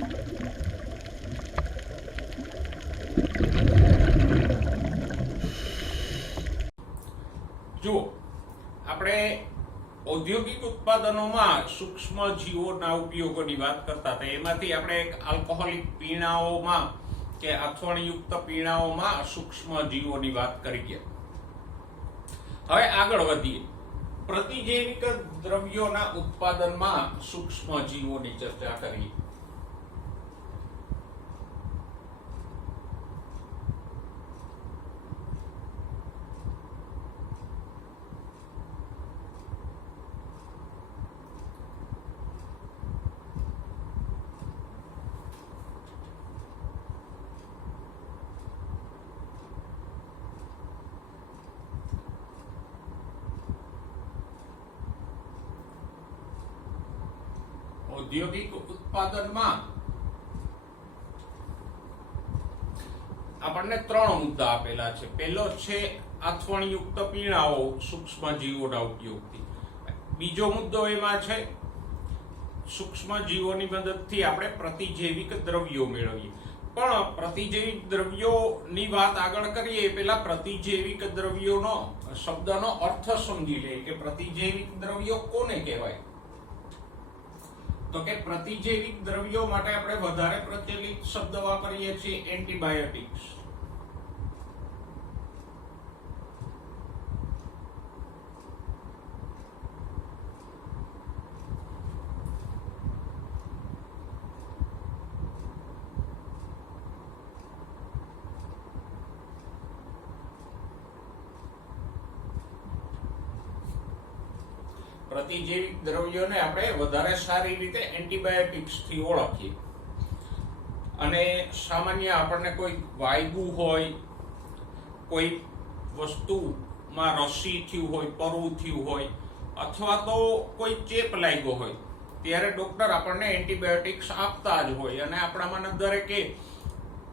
જુઓ, આપણે ઔદ્યોગિક ઉત્પાદનોમાં સૂક્ષ્મ જીવોના ઉપયોગોની વાત કરતા હતા. એમાંથી આપણે એક આલ્કોહોલિક પીણાઓમાં કે અથાણયુક્ત પીણાઓમાં સૂક્ષ્મ જીવોની વાત કરી ગયા. હવે આગળ વધીએ. પ્રતિજૈવિક દ્રવ્યોના ઉત્પાદનમાં સૂક્ષ્મ જીવોની ચર્ચા કરીએ. ઔદ્યોગિક ઉત્પાદનમાં આપણને 3 મુદ્દા આપેલા છે. પહેલો છે આથવણયુક્ત પીણાઓ સૂક્ષ્મ જીવોના ઉપયોગથી. બીજો મુદ્દો એમાં છે સૂક્ષ્મ જીવોની મદદથી આપણે પ્રતિજૈવિક દ્રવ્યો મેળવીએ. પણ પ્રતિજૈવિક દ્રવ્યોની વાત આગળ કરીએ એ પહેલા પ્રતિજૈવિક દ્રવ્યોનો શબ્દનો અર્થ સમજી લઈએ કે પ્રતિજૈવિક દ્રવ્યો કોને કહેવાય. તો કે પ્રતિજૈવિક દ્રવ્યો માટે આપણે વધારે પ્રચલિત શબ્દ વાપરીએ છીએ એન્ટીબાયોટિક્સ. પ્રતિજૈવિક દ્રવ્યોને આપણે વધારે સારી રીતે એન્ટીબાયોટિક્સ થી ઓળખીએ. અને સામાન્ય આપણને કોઈ વાયગુ હોય, કોઈ વસ્તુમાં રસી થયું હોય, પરવું થયું હોય, અથવા તો કોઈ ચેપ લાગ્યો હોય ત્યારે ડોક્ટર આપણને એન્ટીબાયોટિક્સ આપતા જ હોય. અને આપણામાં દરેકે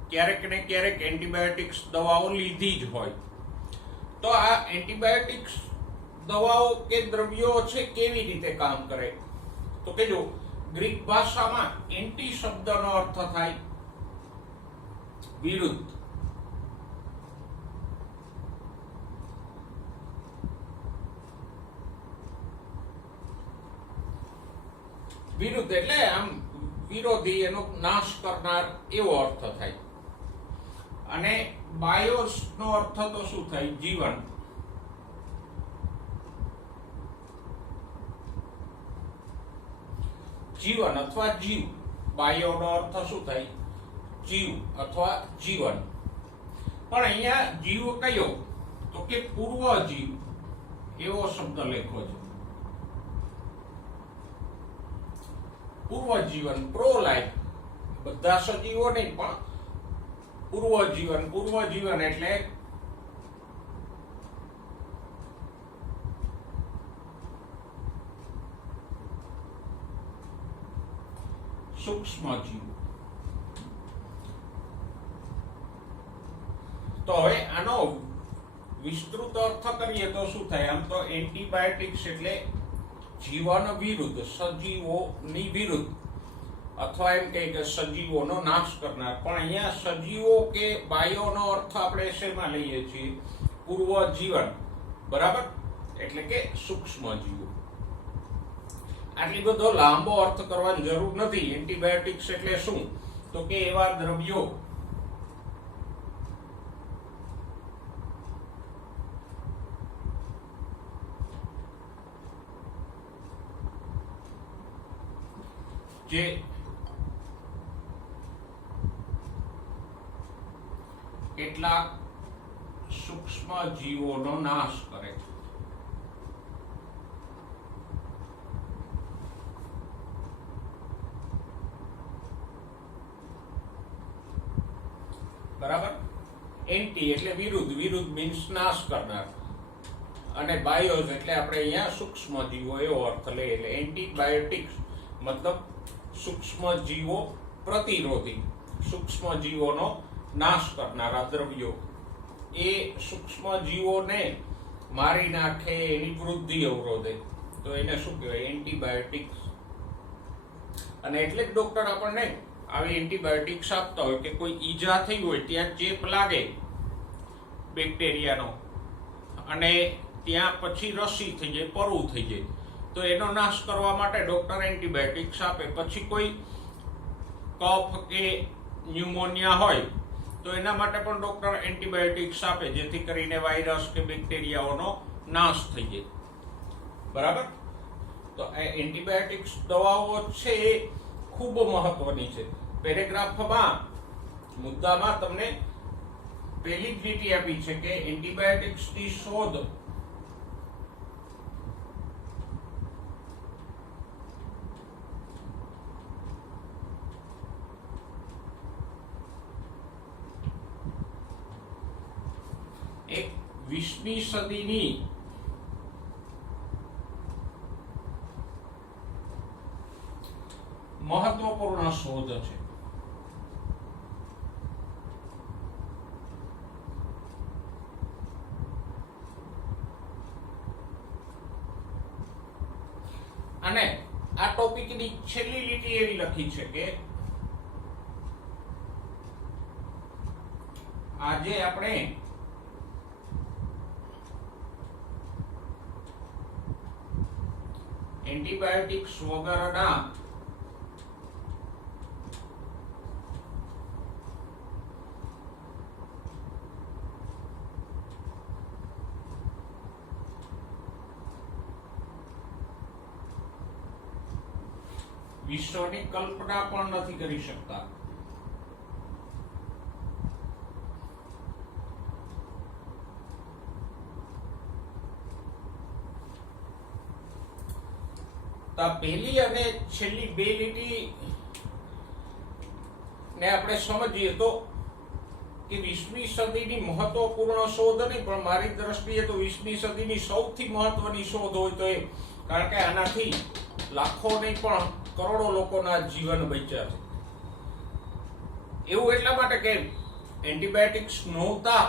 ક્યારેક ને ક્યારેક એન્ટીબાયોટિક્સ દવાઓ લીધી જ હોય. તો આ એન્ટીબાયોટિક્સ દવાઓ કે દ્રવ્યો છે કેવી રીતે કામ કરે? તો કે જો ગ્રીક ભાષામાં એન્ટી શબ્દનો અર્થ થાય વિરુદ્ધ. વિરુદ્ધ એટલે આમ વિરોધી, એનો નાશ કરનાર એવો અર્થ થાય. અને બાયોસ નો અર્થ તો શું થાય? જીવન. જીવન અથવા જીવ. બાયો નો અર્થ શું થાય? જીવ અથવા જીવન. પણ અહીંયા જીવ કયો? તો કે પૂર્વ જીવ એવો શબ્દ લખ્યો છે. પૂર્વ જીવન, પ્રો લાઈફ. બધા સજીવો નહીં પણ પૂર્વ જીવન. પૂર્વ જીવન એટલે સૂક્ષ્મ જીવ. તો હવે આનો વિસ્તૃત અર્થ કરીએ તો શું થાય? આમ તો એન્ટીબાયોટિક્સ એટલે જીવન વિરુદ્ધ, સજીવોની વિરુદ્ધ, અથવા એમ કે સજીવોનો નાશ કરનાર. પણ અહીંયા સજીવો કે બાયોનો અર્થ આપણે શેમાં લઈએ છીએ? પૂર્વ જીવન. બરાબર? એટલે કે સૂક્ષ્મ જીવો. આટલી બધો લાંબો અર્થ કરવાની જરૂર નથી. એન્ટીબાયોટિક્સ એટલે શું? તો કે એવા દ્રવ્યો જે કેટલાક સૂક્ષ્મ જીવોનો નાશ કરે છે. બરાબર? એન્ટી એટલે વિરુદ્ધ. વિરુદ્ધ મીન્સ નાશ કરનાર. અને બાયોસ એટલે આપણે અહીંયા સૂક્ષ્મ જીવો એવો અર્થ લઈએ. એટલે એન્ટીબાયોટિક્સ મતલબ સૂક્ષ્મ જીવો પ્રતિરોધી, સૂક્ષ્મ જીવોનો નાશ કરનારા દ્રવ્યો. એ સૂક્ષ્મ જીવોને મારી નાખે, એની વૃદ્ધિ અવરોધે, તો એને શું કહેવાય? એન્ટીબાયોટિક્સ. અને એટલે જ ડોક્ટર આપણને આવી એન્ટીબાયોટિક્સ આપતા હોય કે કોઈ ઈજા થઈ હોય, ત્યાં ચેપ લાગે બેક્ટેરિયાનો અને ત્યાં પછી રસી થઈ જાય, પરવું થઈ જાય, તો એનો નાશ કરવા માટે ડોક્ટર એન્ટીબાયોટિક્સ આપે. પછી કોઈ કફ કે ન્યુમોનિયા હોય તો એના માટે પણ ડોક્ટર એન્ટીબાયોટિક્સ આપે, જેથી કરીને વાયરસ કે બેક્ટેરિયાઓનો નાશ થઈ જાય. બરાબર? તો એન્ટીબાયોટિક્સ દવાઓ છે એ ખૂબ મહત્વની છે. પેરેગ્રાફમાં મુદ્દામાં તમને પહેલી જ લીટી આપી છે કે એન્ટીબાયોટિક્સની શોધ એક 20મી સદીની મહત્વપૂર્ણ શોધ છે. અને આ ટોપિકની છેલ્લી લીટી એવી લખી છે કે આજે આપણે એન્ટીબાયોટિક્સ વગરના વિશ્વની કલ્પના પણ નથી કરી શકતા. પહેલી અને છેલ્લી બે લીટી ને આપણે સમજીએ તો કે 20મી સદીની મહત્વપૂર્ણ શોધ નહીં, પણ મારી દ્રષ્ટિએ તો 20મી સદીની સૌથી મહત્વની શોધ હોય તો એ, કારણ કે આનાથી લાખો નહીં પણ કરોડો લોકોના જીવન બચ્યા છે. એવું એટલા માટે કે એન્ટીબાયોટિક્સ નહોતા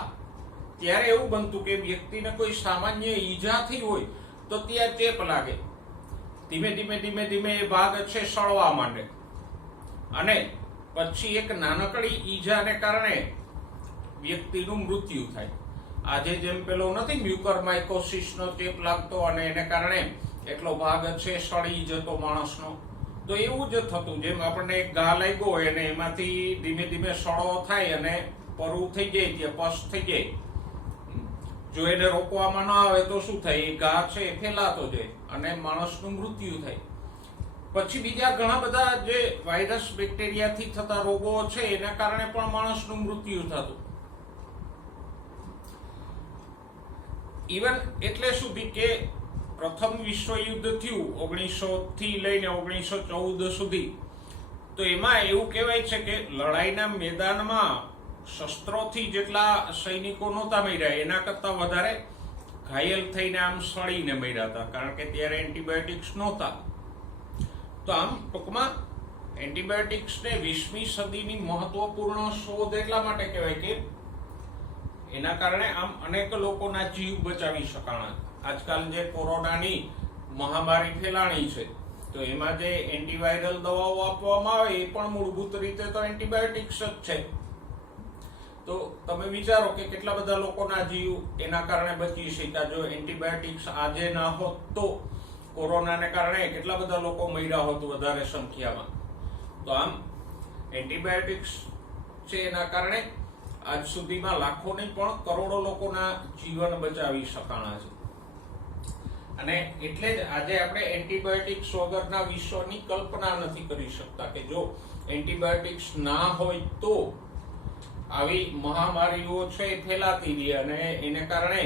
ત્યારે એવું બનતું કે વ્યક્તિને કોઈ સામાન્ય ઈજા થઈ હોય તો ત્યાં ચેપ લાગે, ધીમે ધીમે એ ભાગ છે સળવા માંડે અને પછી એક નાનકડી ઈજાને કારણે વ્યક્તિનું મૃત્યુ થાય. આજે જેમ પેલો નથી મ્યુકરમાઇકોસિસનો ચેપ લાગતો અને એને કારણે એટલો ભાગ છે સળી જતો માણસનો, તો એવું જ થતું. જેમ આપણને એક ઘા લાગ્યો હોય અને એમાંથી ધીમે સળો થાય અને પરવું થઈ જાય, ત્યાં પસ થઈ જાય. જો એને રોકવામાં ન આવે તો શું થાય? એ ઘા છે એ ફેલાતો જાય અને માણસનું મૃત્યુ થાય. પછી બીજા ઘણા બધા જે વાયરસ બેક્ટેરિયાથી થતા રોગો છે એના કારણે પણ માણસનું મૃત્યુ થતું. ઇવન એટલે સુધી કે પ્રથમ વિશ્વયુદ્ધ થયું 1900 થી લઈને 1914 સુધી, તો એમાં એવું કહેવાય છે કે લડાઈના મેદાનમાં શસ્ત્રોથી જેટલા સૈનિકો નહોતા મર્યા એના કરતા વધારે ઘાયલ થઈને આમ સળીને મર્યા હતા, કારણ કે ત્યારે એન્ટીબાયોટિક્સ નહોતા. તો આમ ટૂંકમાં એન્ટીબાયોટિક્સને 20મી સદીની મહત્વપૂર્ણ શોધ એટલા માટે કહેવાય કે એના કારણે આમ અનેક લોકોના જીવ બચાવી શકાણા. આજકાલ જે કોરોનાની મહામારી ફેલાણી છે તો એમાં જે એન્ટીવાયરલ દવાઓ આપવામાં આવે એ પણ મૂળભૂત રીતે તો એન્ટીબાયોટિક્સ જ છે. તો તમે વિચારો કે કેટલા બધા લોકોના જીવ એના કારણે બચી શક્યા. જો એન્ટીબાયોટિક્સ આજે ના હોત તો કોરોનાને કારણે કેટલા બધા લોકો મર્યા હોત વધારે સંખ્યામાં. તો આમ એન્ટીબાયોટિક્સ છે એના કારણે આજ સુધીમાં લાખો નહીં પણ કરોડો લોકોના જીવન બચાવી શકાણા છે. અને એટલે જ આજે આપણે એન્ટીબાયોટિક્સ વગરના વિશ્વની કલ્પના નથી કરી શકતા કે જો એન્ટીબાયોટિક્સ ના હોય તો આવી મહામારીઓ છે એ ફેલાતી રહી અને એને કારણે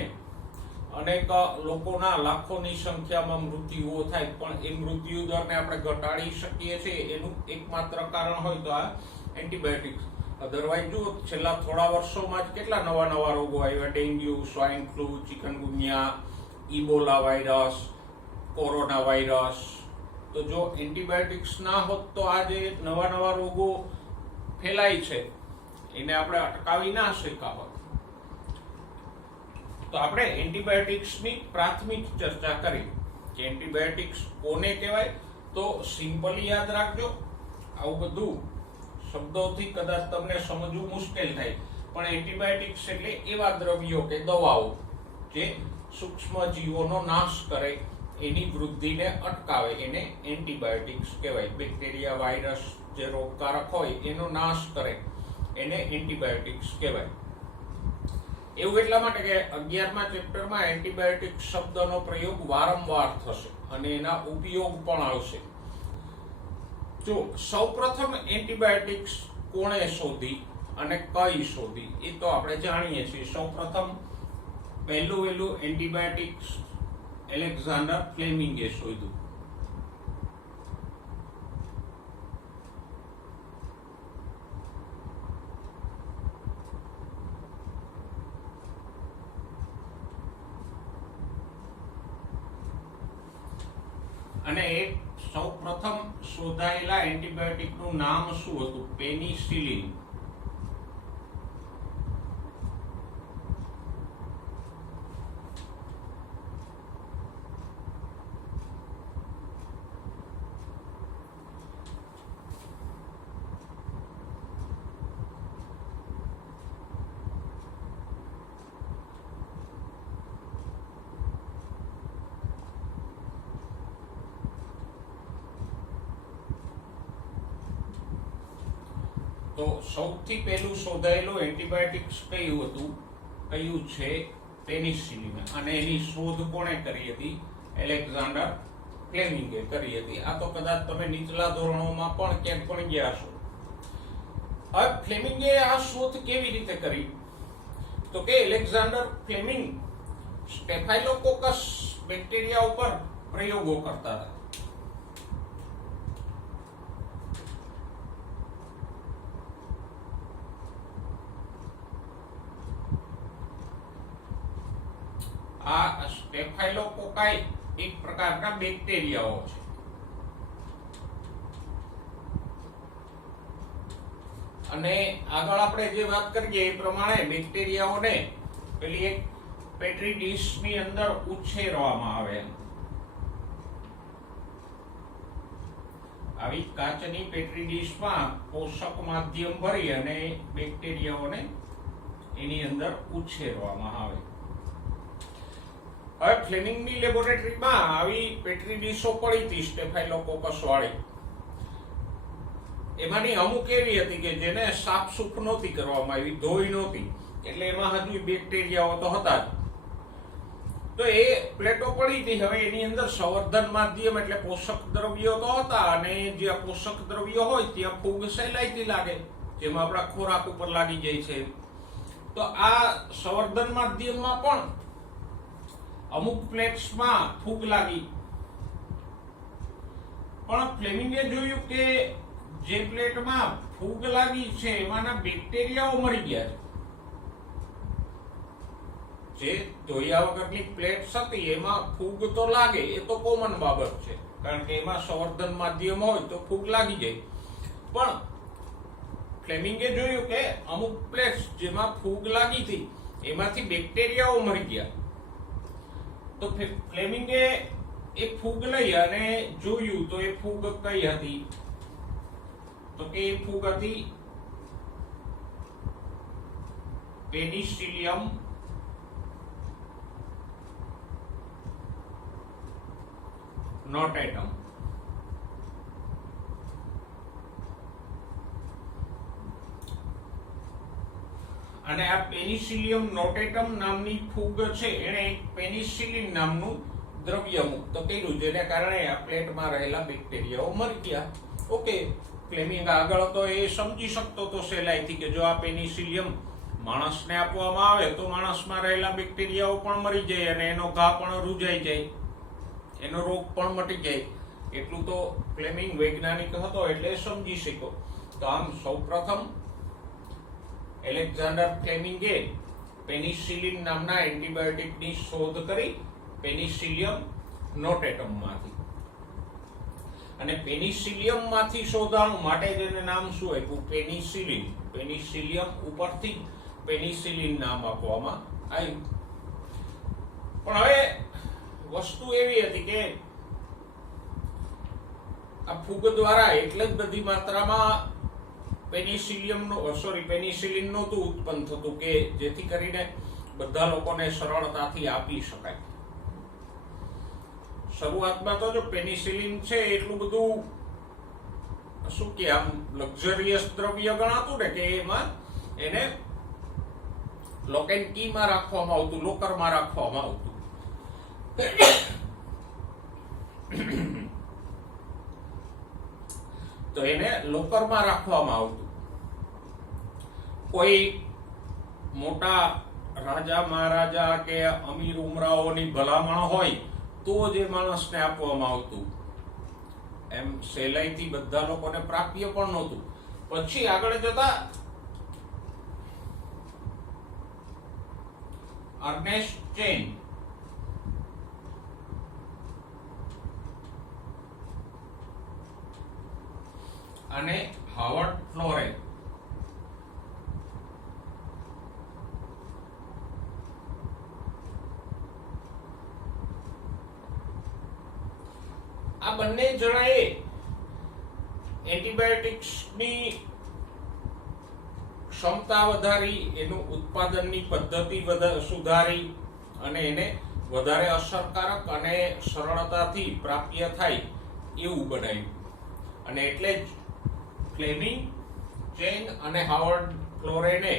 અનેક લોકોના લાખોની સંખ્યામાં મૃત્યુઓ થાય. પણ એ મૃત્યુ દરને આપણે ઘટાડી શકીએ છીએ એનું એકમાત્ર કારણ હોય તો આ એન્ટીબાયોટિક્સ. અધરવાઇઝ જો છેલ્લા થોડા વર્ષોમાં જ કેટલા નવા રોગો આવ્યા, dengue, swine flu, chikungunya, Ebola virus, corona virus. તો જો એન્ટીબાયોટિક્સ ના હોત તો આ જે નવા રોગો ફેલાય છે એને આપણે અટકાવી ના શક્યા હોત. તો આપણે એન્ટીબાયોટિક્સની પ્રાથમિક ચર્ચા કરી કે એન્ટીબાયોટિક્સ કોને કહેવાય. તો સિમ્પલી યાદ રાખજો, આવું બધું શબ્દોથી કદાચ તમને સમજવું મુશ્કેલ થાય, પણ એન્ટીબાયોટિક્સ એટલે એવા દ્રવ્યો કે દવાઓ જે સૂક્ષ્મ જીવોનો નાશ કરે, એની વૃદ્ધિને અટકાવે, એને એન્ટીબાયોટિક્સ કહેવાય. બેક્ટેરિયા, વાયરસ જે રોગકારક હોય એનો નાશ કરે એને એન્ટીબાયોટિક્સ કહેવાય. એવું એટલા માટે કે 11મા ચેપ્ટરમાં એન્ટીબાયોટિક્સ શબ્દનો પ્રયોગ વારંવાર થશે અને એના ઉપયોગ પણ આવશે. જો સૌપ્રથમ એન્ટીબાયોટિક્સ કોણે શોધી અને કઈ શોધી એ તો આપણે જાણીએ છીએ. સૌપ્રથમ પહેલું એન્ટીબાયોટિક્સ એલેક્ઝાન્ડર ફ્લેમિંગે શોધ્યું. અને એક સૌપ્રથમ શોધાયેલા એન્ટીબાયોટિકનું નામ શું હતું? પેનિસિલિન. તો સૌથી પહેલું શોધાયેલું એન્ટીબાયોટિક્સ કયું હતું? કયું છે? પેનિસિલિન. અને એની શોધ કોણે કરી હતી? એલેક્ઝાન્ડર ફ્લેમિંગે કરી હતી. આ તો કદાચ તમે નીચલા ધોરણોમાં પણ ક્યાંક પણ ગયા છો. હવે ફ્લેમિંગે આ શોધ કેવી રીતે કરી? તો કે એલેક્ઝાન્ડર ફ્લેમિંગ સ્ટેફાઇલોકોકસ બેક્ટેરિયા ઉપર પ્રયોગો કરતા હતા. આ સ્ટેફાઇલોકોકાઈ એક પ્રકારના બેક્ટેરિયાઓ છે. અને આગળ આપણે જે વાત કરીએ એ પ્રમાણે બેક્ટેરિયાઓને પેલી એક પેટ્રી ડીશની અંદર ઉછેરવામાં આવે. આવી કાચની પેટ્રી ડીશમાં પોષક માધ્યમ ભરી અને બેક્ટેરિયાઓને એની અંદર ઉછેરવામાં આવે. હવે ફ્લેમિંગની લેબોરેટરીમાં આવી પેટ્રી ડીશો પડી હતી સ્ટેફાઇલોકોકસ વાળી. એમાંની અમુક એવી હતી કે જેને સાફસૂફ નહોતી કરવામાં આવી, ધોઈ નહોતી, એટલે એમાં હજુ બેક્ટેરિયાઓ તો હતા જ. તો એ પ્લેટો પડી હતી. હવે એની અંદર સંવર્ધન માધ્યમ એટલે પોષક દ્રવ્યો તો હતા, અને જ્યાં પોષક દ્રવ્યો હોય ત્યાં ફૂગ સહેલાઈથી લાગે, જેમાં આપણા ખોરાક ઉપર લાગી જાય છે. તો આ સંવર્ધન માધ્યમમાં પણ અમુક પ્લેટ્સમાં ફૂગ લાગી. પણ ફ્લેમિંગે જોયું કે જે પ્લેટમાં ફૂગ લાગી છે એમાંના બેક્ટેરિયાઓ મરી ગયા છે. જે ધોયા વગરની પ્લેટ્સ હતી એમાં ફૂગ તો લાગે, એ તો કોમન બાબત છે, કારણ કે એમાં સંવર્ધન માધ્યમ હોય તો ફૂગ લાગી જાય. પણ ફ્લેમિંગે જોયું કે અમુક પ્લેટ્સ જેમાં ફૂગ લાગી હતી એમાંથી બેક્ટેરિયાઓ મરી ગયા. તો ફ્લેમિંગે એ ફૂગ લઈ અને જોયું તો એ ફૂગ કઈ હતી? તો કે એ ફૂગ હતી પેનિસિલિયમ નોટેટમ. અને આ પેનિસિલિયમ નોટેટમ નામની ફૂગ છે એને એક પેનિસિલિન નામનું દ્રવ્ય મુક્ત કર્યું, જેને કારણે આ પ્લેટમાં રહેલા બેક્ટેરિયાઓ મરી ગયા. ઓકે, ફ્લેમિંગ આગળ તો એ સમજી શકતો તો સહેલાઈથી કે જો આ પેનિસિલિયમ માણસને આપવામાં આવે તો માણસમાં રહેલા બેક્ટેરિયાઓ પણ મરી જાય અને એનો ઘા પણ રૂજાઈ જાય, એનો રોગ પણ મટી જાય. એટલું તો ફ્લેમિંગ વૈજ્ઞાનિક હતો એટલે સમજી શક્યો. તો આમ સૌપ્રથમ એલેક્ઝાન્ડર ફ્લેમિંગે પેનિસિલિન નામના એન્ટીબાયોટિકની શોધ કરી પેનિસિલિયમ નોટેટમમાંથી. અને પેનિસિલિયમમાંથી શોધાણું માટે જેને નામ શું આપ્યું? પેનિસિલિન. પેનિસિલિયમ ઉપરથી પેનિસિલિન નામ આપવામાં આવ્યું. પણ હવે વસ્તુ એવી હતી કે આ ફૂગ દ્વારા એટલે જ બધી માત્રામાં પેનિસિલિન નહોતું ઉત્પન્ન થતું કે જેથી કરીને બધા લોકોને સરળતાથી આપી શકાય. શરૂઆતમાં તો જો પેનિસિલિન છે એટલું બધું શું કે આમ લક્ઝરિયસ દ્રવ્ય ગણાતું ને કે એમાં એને લોક એન્ડ કીમાં રાખવામાં આવતું, લોકરમાં રાખવામાં આવતું. તો એને લોકરમાં રાખવામાં આવતું. કોઈ મોટા રાજા મહારાજા કે અમીર ઉમરાઓની ભલામણ હોય તો જે માણસને આપવામાં આવતું. એમ સહેલાઈથી બધા લોકોને પ્રાપ્ય પણ નહોતું. પછી આગળ જતા અર્નેસ્ટ ચેન અને હાવર્ડ ફ્લોરે આ બંને જણાએ એન્ટીબાયોટિક્સની ક્ષમતા વધારી, એનું ઉત્પાદનની પદ્ધતિ સુધારી અને એને વધારે અસરકારક અને સરળતાથી પ્રાપ્ય થાય એવું બનાવ્યું. અને એટલે જ ફ્લેમિંગ, ચેન અને હાવર્ડ ફ્લોરેને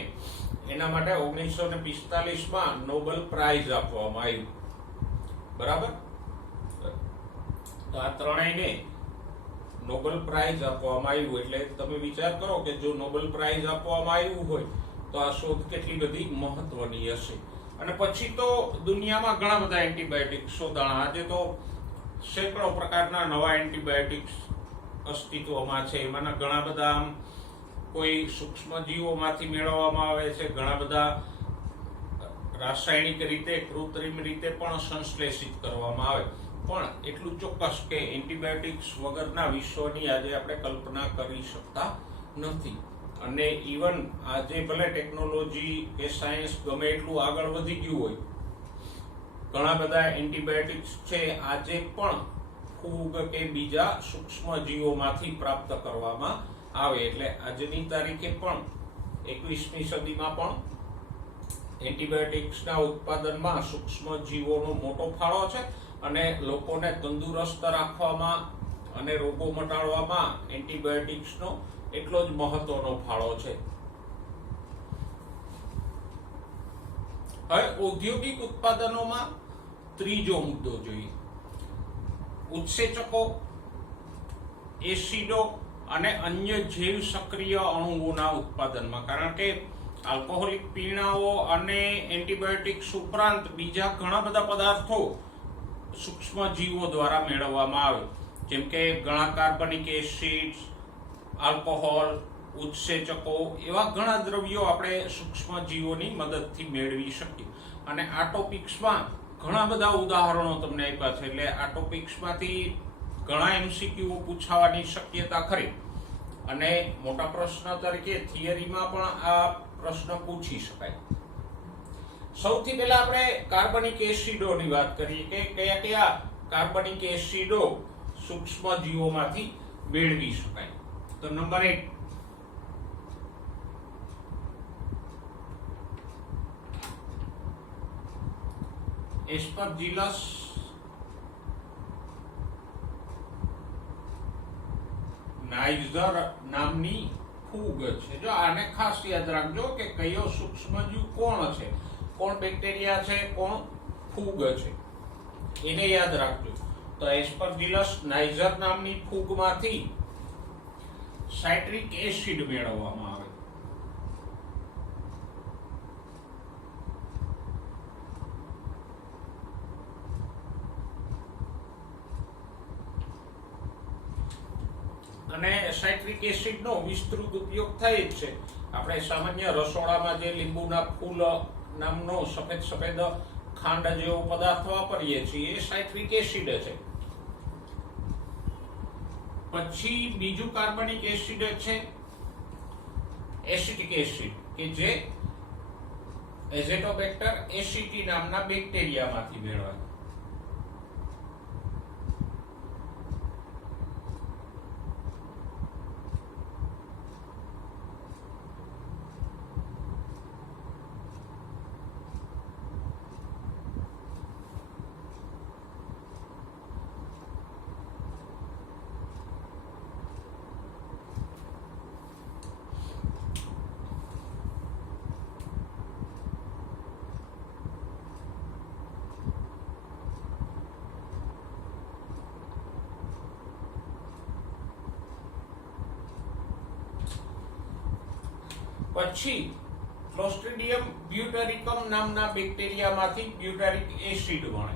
એના માટે 1945માં નોબેલ પ્રાઇઝ આપવામાં આવ્યું. બરાબર? તો આ ત્રણેયને નોબેલ પ્રાઇઝ આપવામાં આવ્યું. એટલે તમે વિચાર કરો કે જો નોબેલ પ્રાઇઝ આપવામાં આવ્યું હોય તો આ શોધ કેટલી બધી મહત્વની હશે. અને પછી તો દુનિયામાં ઘણા બધા એન્ટીબાયોટિક્સ શોધાણા. આજે તો સેંકડો પ્રકારના નવા એન્ટીબાયોટિક્સ અસ્તિત્વમાં છે. એમાંના ઘણા બધા કોઈ સૂક્ષ્મજીવોમાંથી મેળવવામાં આવે છે, ઘણા બધા રાસાયણિક રીતે, કૃત્રિમ રીતે પણ સંશ્લેષિત કરવામાં આવે. પણ એટલું ચોક્કસ કે એન્ટીબાયોટિક્સ વગરના વિશ્વની આજે આપણે કલ્પના કરી શકતા નથી. અને ઇવન આજે ભલે ટેકનોલોજી કે સાયન્સ ગમે એટલું આગળ વધી ગયું હોય, ઘણા બધા એન્ટીબાયોટિક્સ છે આજે પણ ફૂગ કે બીજા સૂક્ષ્મ જીવોમાંથી પ્રાપ્ત કરવામાં આવે. એટલે આજની તારીખે પણ 21મી સદીમાં પણ એન્ટીબાયોટિક્સના ઉત્પાદનમાં સૂક્ષ્મ જીવોનો મોટો ફાળો છે. અને લોકોને તંદુરસ્ત રાખવામાં અને રોગો મટાડવામાં એન્ટીબાયોટિક્સનો એટલો જ મહત્વનો ફાળો છે. હવે ઔદ્યોગિક ઉત્પાદનોમાં ત્રીજો મુદ્દો જોઈએ. ઉત્સેચકો, એસિડો અને અન્ય જૈવ સક્રિય અણુઓના ઉત્પાદનમાં. કારણ કે આલ્કોહોલિક પીણાઓ અને એન્ટીબાયોટિક્સ ઉપરાંત બીજા ઘણા બધા પદાર્થો સૂક્ષ્મ જીવો દ્વારા મેળવવામાં આવે, જેમ કે ઘણા કાર્બનિક એસિડ, આલ્કોહોલ, ઉત્સેચકો, એવા ઘણા દ્રવ્યો આપણે સૂક્ષ્મ જીવોની મદદથી મેળવી શકીએ. અને આ ટોપિક્સમાં ઘણા બધા ઉદાહરણો તમને આપ્યા છે. એટલે આ ટોપિક્સમાંથી ઘણા MCQ પૂછાવાની શક્યતા ખરી. અને મોટા પ્રશ્ન તરીકે થિયરીમાં પણ આ પ્રશ્ન પૂછી શકાય. સૌથી પહેલા આપણે કાર્બનિક એસિડોની વાત કરીએ કે કયા કયા કાર્બનિક એસિડો સૂક્ષ્મ જીવોમાંથી મેળવી શકાય. તો નંબર 1, એસ્પરજીલસ નાઇઝર નામની ફૂગ છે. જો આને ખાસ યાદ રાખજો કે કયો સૂક્ષ્મજીવ કોણ છે, કોણ બેક્ટેરિયા છે, કોણ ફૂગ છે, એને યાદ રાખજો. તો એસ્પરજીલસ નાઇઝર નામની ફૂગમાંથી સાઇટ્રિક એસિડ મેળવવામાં આવે. અને સાઇટ્રિક એસિડનો વિસ્તૃત ઉપયોગ થાય જ છે. આપણે સામાન્ય રસોડામાં જે લીંબુના ફૂલ નામનો સફેદ સફેદ ખાંડ જેવો પદાર્થ વાપરીએ છીએ એ સાઇટ્રિક એસિડ છે. પછી બીજું કાર્બનિક એસિડ છે એસિટિક એસિડ, કે જે એઝેટોબેક્ટર એસિટી નામના બેક્ટેરિયામાંથી મેળવાય. પછી ક્લોસ્ટ્રીડિયમ બ્યુટારિકમ નામના બેક્ટેરિયામાંથી બ્યુટારિક એસિડ બને.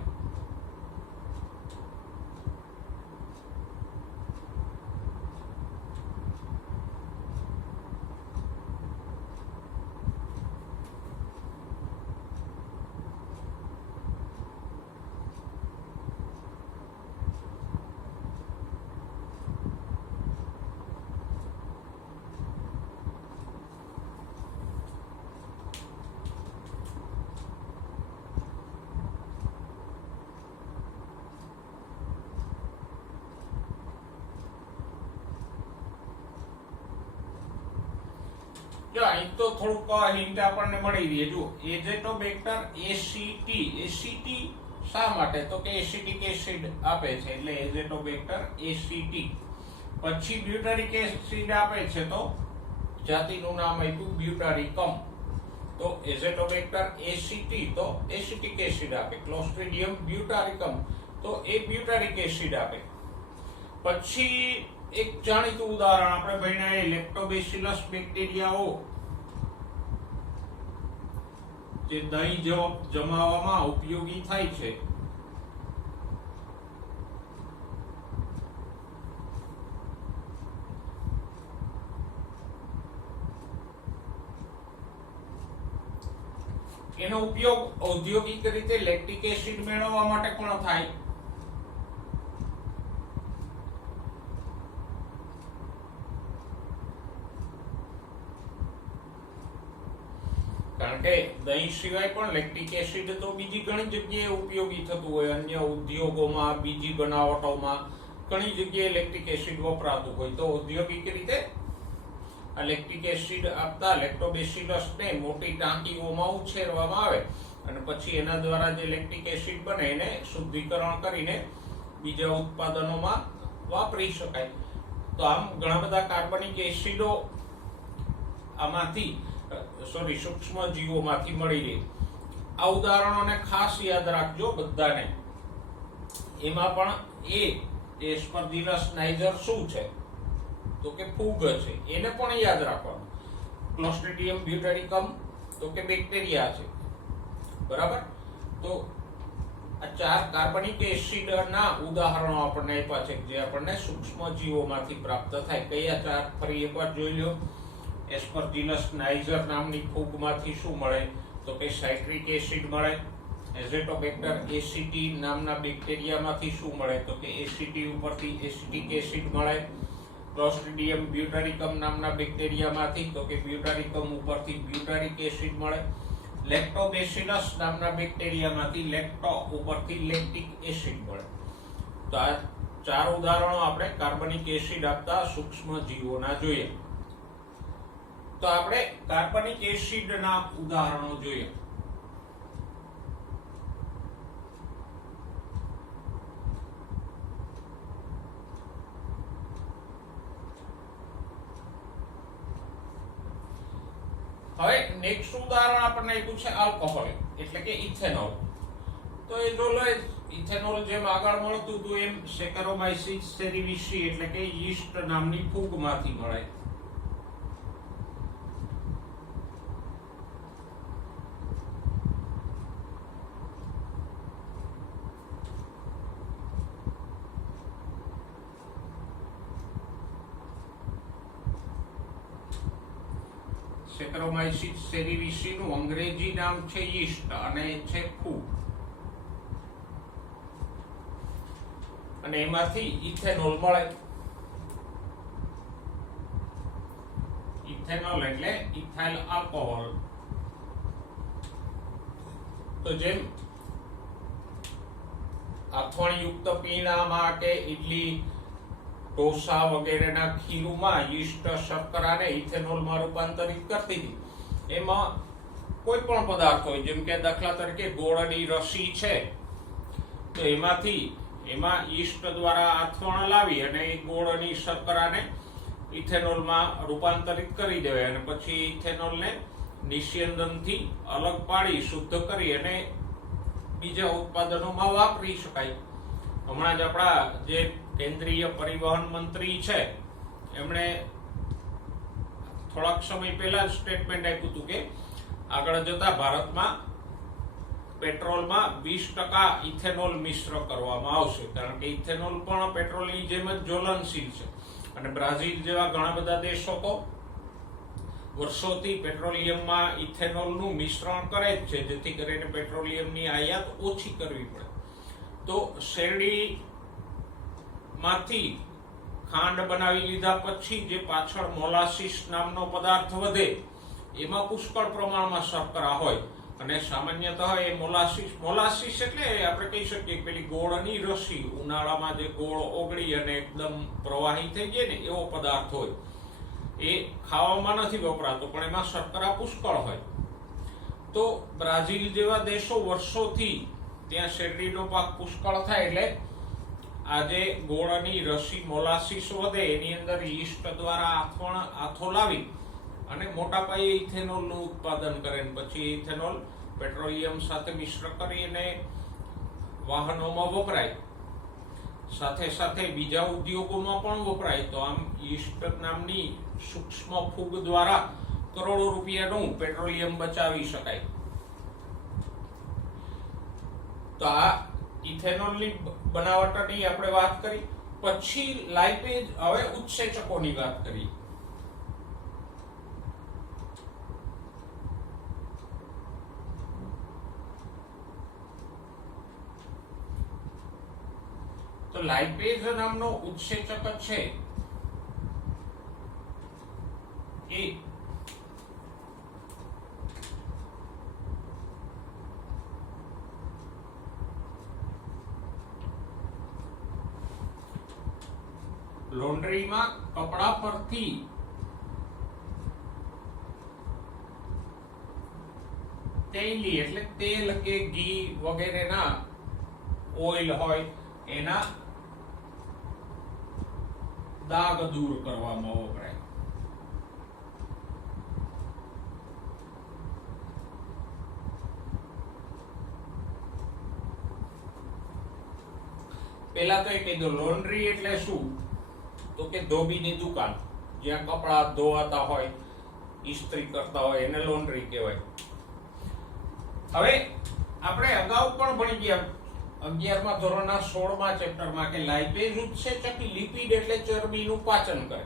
અહીં તો થોડુંક હિન્ટ આપણને મળી રહી. જો એઝેટોબેક્ટર એસીટી શા માટે? તો કે એસિટિક એસિડ આપે છે એટલે એઝેટોબેક્ટર એસીટી. પછી બ્યુટારિક એસિડ આપે છે તો જાતિનું નામ આપ્યું બ્યુટારિકમ. તો એઝેટોબેક્ટર એસીટી તો એસિટિક એસિડ આપે. ક્લોસ્ટ્રીડિયમ બ્યુટારિકમ તો એ બ્યુટારિક એસિડ આપે. પછી એક જાણીતું ઉદાહરણ આપણે ભણ્યા એ લેક્ટોબેસિલસ બેક્ટેરિયાઓ જે દહીં જમાવવામાં ઉપયોગી થાય છે. એનો ઉપયોગ ઔદ્યોગિક રીતે લેક્ટિક એસિડ મેળવવા માટે પણ થાય. કારણ કે દહીં સિવાય પણ લેક્ટિક એસિડ તો બીજી ઘણી જગ્યાએ ઉપયોગી થતું હોય. અન્ય ઉદ્યોગોમાં, બીજી બનાવટોમાં ઘણી જગ્યાએ લેક્ટિક એસિડ વપરાતું હોય. તો ઔદ્યોગિક રીતે આ લેક્ટિક એસિડ આપતા લેક્ટોબેસિલસને મોટી ટાંકીઓમાં ઉછેરવામાં આવે અને પછી એના દ્વારા જે લેક્ટિક એસિડ બને એને શુદ્ધિકરણ કરીને બીજા ઉત્પાદનોમાં વાપરી શકાય. તો આમ ઘણા બધા કાર્બનિક એસિડો આમાંથી સૂક્ષ્મ જીવોમાંથી મળી રહે. આ ઉદાહરણોને ખાસ યાદ રાખજો બધાને. એમાં પણ એસ્પરજીલસ નાઇજર શું છે? તો કે ફૂગ છે. એને પણ યાદ રાખવાનું. ક્લોસ્ટ્રીડિયમ બ્યુટારિકમ તો કે બેક્ટેરિયા છે. બરાબર? તો આ 4 કાર્બનિક એસિડના ઉદાહરણો આપણને આપ્યા છે જે આપણને સૂક્ષ્મ જીવોમાંથી પ્રાપ્ત થાય. કયા 4? ફરી એકવાર જોઈ લો. એસ્પરજીલસ નાઇજર નામની ફૂગમાંથી શું મળે? તો કે સાઇટ્રિક એસિડ મળે. એઝેટોબેક્ટર એસીટી નામના બેક્ટેરિયામાંથી શું મળે? તો કે એસીટી ઉપરથી એસિટિક એસિડ મળે. ક્લોસ્ટ્રીડિયમ બ્યુટારિકમ નામના બેક્ટેરિયામાંથી તો કે બ્યુટારિકમ ઉપરથી બ્યુટારિક એસિડ મળે. લેક્ટોબેસિલસ નામના બેક્ટેરિયામાંથી લેક્ટો ઉપરથી લેક્ટિક એસિડ મળે. તો આ 4 ઉદાહરણો આપણે કાર્બનિક એસિડ આપતા સૂક્ષ્મ જીવોના જોઈએ. તો આપણે કાર્બનિક એસિડના ઉદાહરણો જોઈએ. હવે નેક્સ્ટ ઉદાહરણ આપણને આપ્યું છે આલ્કોહોલ એટલે કે ઇથેનોલ. તો એ જો લો ઇથેનોલ જેમ આગળ મળતું હતું એમ સેકરોમાઇસિસ સેરિવિસી એટલે કે યીસ્ટ નામની ફૂગમાંથી મળે. સેકરોમાઇસિસ સેરિવિસી નું અંગ્રેજી નામ છે યીસ્ટ અને છે ફૂગ. અને એમાંથી ઇથેનોલ મળે. ઇથેનોલ એટલે ઇથાઇલ આલ્કોહોલ. તો જેમ અથાણયુક્ત પીણામાં કે ઇડલી, ઢોસા વગેરેના ખીરુમાં યીસ્ટ શર્કરાને ઇથેનોલમાં રૂપાંતરિત કરતી હતી. એમાં કોઈ પણ પદાર્થ હોય જેમ કે દાખલા તરીકે ગોળની રસી છે તો એમાં યીસ્ટ દ્વારા આથવણ લાવી અને એ ગોળની શર્કરાને ઇથેનોલમાં રૂપાંતરિત કરી દેવાય અને પછી ઇથેનોલને નિસ્યંદનથી અલગ પાડી શુદ્ધ કરી અને બીજા ઉત્પાદનોમાં વાપરી શકાય. હમણાં જ આપણા જે કેન્દ્રીય પરિવહન મંત્રી છે એમણે થોડાક સમય પહેલા સ્ટેટમેન્ટ આપ્યું હતું કે આગળ જતા ભારતમાં પેટ્રોલમાં 20% ઇથેનોલ મિશ્ર કરવામાં આવશે, કારણ કે ઇથેનોલ પણ પેટ્રોલની જેમ જ જ્વલનશીલ છે અને બ્રાઝિલ જેવા ઘણા બધા દેશો તો વર્ષોથી પેટ્રોલિયમમાં ઇથેનોલનું મિશ્રણ કરે જ છે, જેથી કરીને પેટ્રોલિયમની આયાત ઓછી કરવી પડે. તો શેરડીમાંથી ખાંડ બનાવી લીધા પછી જે પાછળ મોલાસીસ નામનો પદાર્થ વધે એમાં પુષ્કળ પ્રમાણમાં શર્કરા હોય અને સામાન્યતઃ એ મોલાસીસ એટલે આપણે કહી શકીએ પેલી ગોળની રસી, ઉનાળામાં જે ગોળ ઓગળી અને એકદમ પ્રવાહી થઈ જાય ને એવો પદાર્થ હોય. એ ખાવામાં નથી વપરાતો પણ એમાં શર્કરા પુષ્કળ હોય. તો બ્રાઝિલ જેવા દેશો વર્ષોથી ત્યાં શેરડીનો પાક પુષ્કળ થાય એટલે આજે ગોળની રસી મોલાસીસ વધે એની અંદર યીસ્ટ દ્વારા આથો લાવી અને મોટા પાયે ઇથેનોલનું ઉત્પાદન કરે, પછી ઇથેનોલ પેટ્રોલિયમ સાથે મિશ્ર કરીને વાહનોમાં વપરાય, સાથે સાથે બીજા ઉદ્યોગોમાં પણ વપરાય. તો આમ યીસ્ટ નામની સૂક્ષ્મ ફૂગ દ્વારા કરોડો રૂપિયાનું પેટ્રોલિયમ બચાવી શકાય. તો આ ઇથેનોલની બનાવટની આપણે વાત કરી. પછી લાઇપેજ, હવે ઉત્સેચકોની વાત કરી. તો લાઇપેજ નામનો ઉત્સેચક છે એ લોન્ડ્રીમાં કપડા પરથી તૈલી એટલે તેલ કે ઘી વગેરેના ઓઇલ હોય એના દાગ દૂર કરવામાં વપરાય. પેલા તો એ કહી દો, લોન્ડ્રી એટલે શું? તો કે ધોબીની દુકાન, જ્યાં કપડા ધોવાતા હોય, ઇસ્ત્રી કરતા હોય એને લોન્ડ્રી કહેવાય. હવે આપણે અગાઉ પણ ભણી ગયા 11મા ધોરણના 16મા ચેપ્ટરમાં કે લાઇપેજ ઉત્સેચક લિપિડ એટલે ચરબીનું પાચન કરે,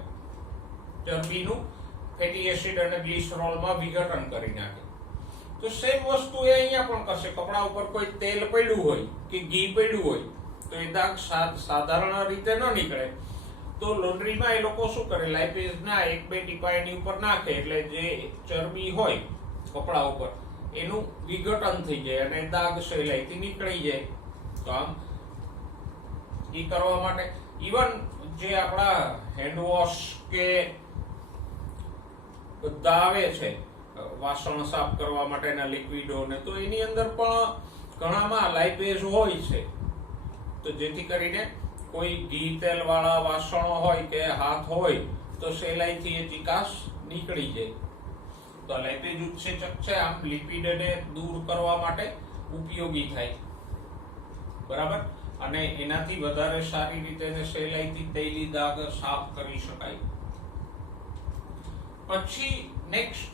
ચરબીનું ફેટી એસિડ અને ગ્લિસરોલમાં વિઘટન કરી નાખે. તો સેમ વસ્તુ એ અહીંયા પણ કરશે. કપડા ઉપર કોઈ તેલ પડ્યું હોય કે ઘી પડ્યું હોય તો એ દાગ સાધારણ રીતે ન નીકળે. તો લોન્ડ્રીમાં એ લોકો શું કરે, લાઇપેજના 1-2 ટીપા એની ઉપર નાખે એટલે જે ચરબી હોય કપડા ઉપર એનું વિઘટન થઈ જાય અને દાગ સહેલાઈથી નીકળી જાય. તો આમ એ કરવા માટે ઇવન જે આપણા હેન્ડવોશ કે બધા આવે છે વાસણ સાફ કરવા માટેના લિક્વિડો ને, તો એની અંદર પણ ઘણામાં લાઇપેજ હોય છે. તો જેથી કરીને કોઈ ઘી તેલ વાળા વાસણો હોય કે હાથ હોય તો સહેલાઈથી એ ચિકાસ નીકળી જાય. તો લાઇપેજ ઉત્સેચક છે, આમ લિપિડને દૂર કરવા માટે ઉપયોગી થાય, બરાબર. અને એનાથી વધારે સારી રીતે સહેલાઈથી તૈલી દાગ સાફ કરી શકાય. પછી નેક્સ્ટ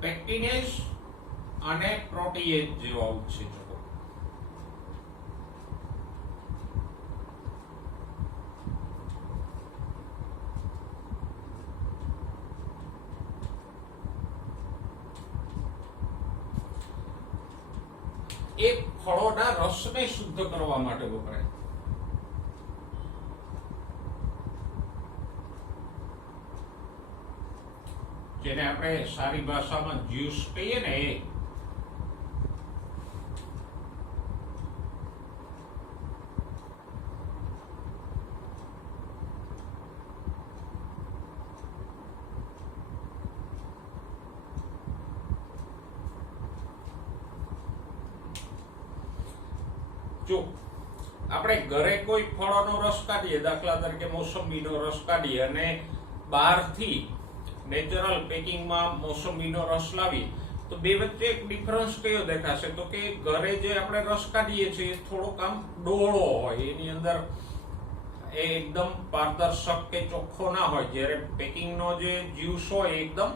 પેક્ટિનેઝ અને પ્રોટીએઝ જેવા ઉત્સેચકો. એ ફળોના રસને શુદ્ધ કરવા માટે વપરાય. જેને આપણે સારી ભાષામાં જ્યુસ કહીએ ને, એ જો આપણે ઘરે કોઈ ફળોનો રસ કાઢીએ, દાખલા તરીકે મોસંબીનો રસ કાઢીએ અને બહારથી નેચરલ પેકિંગમાં મોસંબીનો રસ લાવીએ તો બે વચ્ચે એક ડિફરન્સ કયો દેખાશે? તો કે ઘરે જે આપણે રસ કાઢીએ છીએ થોડોક આમ ડોળો હોય, એની અંદર એ એકદમ પારદર્શક કે ચોખ્ખો ના હોય, જ્યારે પેકિંગનો જે જ્યુસ હોય એ એકદમ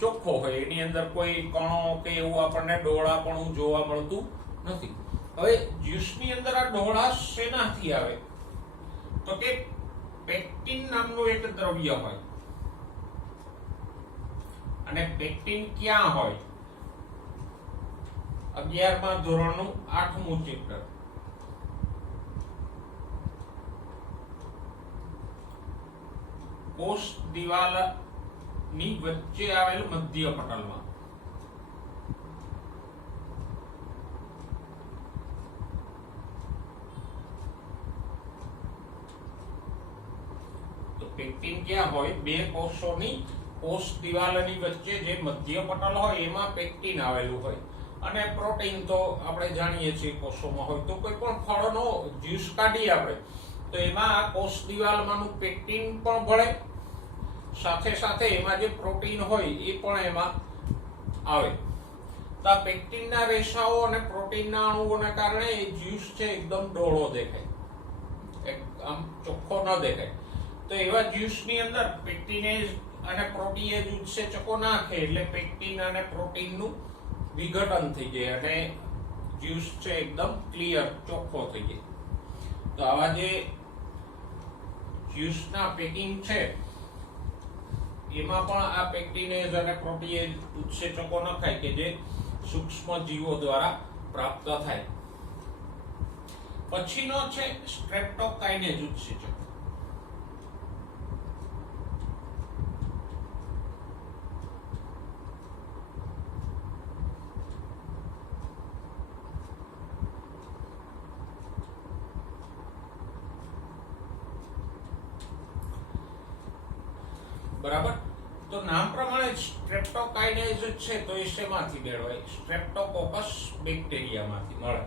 ચોખ્ખો હોય, એની અંદર કોઈ કણો કે એવું આપણને ડોળાપણું જોવા મળતું નથી. હવે જ્યુસની અંદર આ ડોળા શેનાથી આવે? તો કે પેક્ટિન નામનું એક દ્રવ્ય હોય, અને પેક્ટિન ક્યાં હોય? 11મા ધોરણનું 8મું ચેપ્ટર. કોષ દિવાલની વચ્ચે આવેલ મધ્ય પટલમાં. તો પેક્ટિન ક્યાં હોય? બે કોષોની કોષ દિવાલની વચ્ચે જે મધ્ય પટલ હોય એમાં પેક્ટિન આવેલું હોય. અને પ્રોટીન તો આપણે જાણીએ છીએ કોષોમાં હોય. તો કોઈ પણ ફળનો જ્યુસ કાઢીએ આપણે, તો એમાં આ કોષ દિવાલમાંનું પેક્ટિન પણ ભળે, સાથે સાથે એમાં જે પ્રોટીન હોય એ પણ એમાં આવે. તો આ પેક્ટિનના રેસાઓ અને પ્રોટીનના અણુઓને કારણે એ જ્યુસ છે એકદમ ડોળો દેખાય, આમ ચોખ્ખો ન દેખાય. તો એવા જ્યુસની અંદર પેક્ટિનેજ અને પ્રોટીએજ ઉત્સેચકો નાખે એટલે પેક્ટિન અને પ્રોટીનનું વિઘટન થઈ જાય અને જ્યુસ છે એકદમ ક્લિયર, ચોખ્ખો થઈ જાય. તો આવા જે જ્યુસના પેકિંગ છે એમાં પણ આ પેક્ટિનેજ અને પ્રોટીએજ ઉત્સેચકો નખાય કે જે સૂક્ષ્મ જીવો દ્વારા પ્રાપ્ત થાય. પછીનો છે સ્ટ્રેપ્ટોકાઇનેજ ઉત્સેચક. બરાબર. તો નામ પ્રમાણે સ્ટ્રેપ્ટોકાઇનેજ છે તો એ શેમાંથી મેળવાય? સ્ટ્રેપ્ટોકોકસ બેક્ટેરિયામાંથી મળે.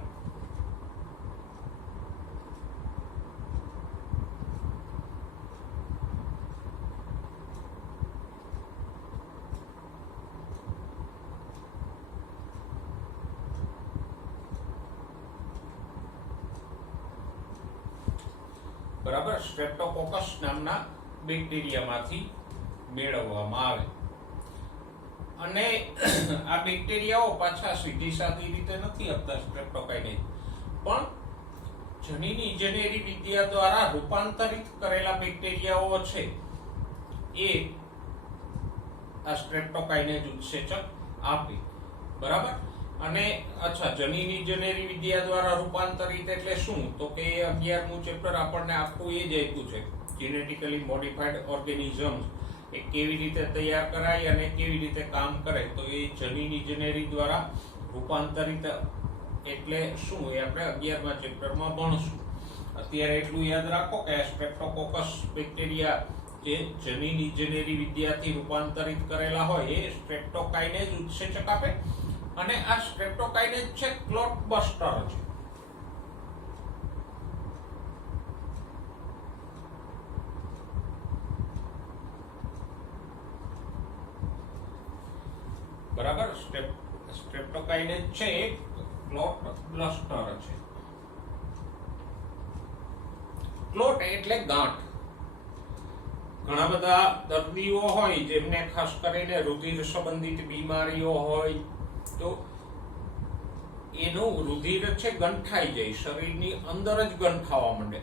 બરાબર. સ્ટ્રેપ્ટોકોકસ નામના બેક્ટેરિયામાંથી મેળવવામાં આવે. અને આ બેક્ટેરિયાઓ પાછા સીધી સાદી રીતે નથી આપતા સ્ટ્રેપ્ટોકાઇનેજ, પણ જનીન ઇજનેરી વિદ્યા દ્વારા રૂપાંતરિત કરેલા બેક્ટેરિયાઓ છે એ આ સ્ટ્રેપ્ટોકાઇનેજ ઉત્સેચક આપે. બરાબર. અને અચ્છા, જનીન ઇજનેરી વિદ્યા દ્વારા રૂપાંતરિત એટલે શું? તો કે 11મું ચેપ્ટર આપણને આખું એ જ આપ્યું છે, જેનેટિકલી મોડિફાઈડ ઓર્ગેનિઝમ્સ એ કેવી રીતે તૈયાર કરાય અને કેવી રીતે કામ કરે. તો એ જનીન ઇજનેરી દ્વારા રૂપાંતરિત એટલે શું એ આપણે 11મા ચેપ્ટરમાં ભણશું. અત્યારે એટલું યાદ રાખો કે સ્ટ્રેપ્ટોકોકસ બેક્ટેરિયા જે જનીન ઇજનેરી વિદ્યાથી રૂપાંતરિત કરેલા હોય એ સ્ટ્રેપ્ટોકાઇનેજ ઉત્સેચક આપે. અને આ સ્ટ્રેપ્ટોકાઇનેજ છે ક્લોટ બસ્ટર છે. બરાબર. સ્ટ્રેપ્ટોકાઇનેજ છે એ ક્લોટ બસ્ટર છે. ક્લોટ એટલે ગાંઠ. ઘણા બધા દર્દીઓ હોય જેમને ખાસ કરીને રુધિર સંબંધિત બીમારીઓ હોય તો એનું રુધિર છે ગંઠાઈ જાય, શરીરની અંદર જ ગંઠાવા માંડે.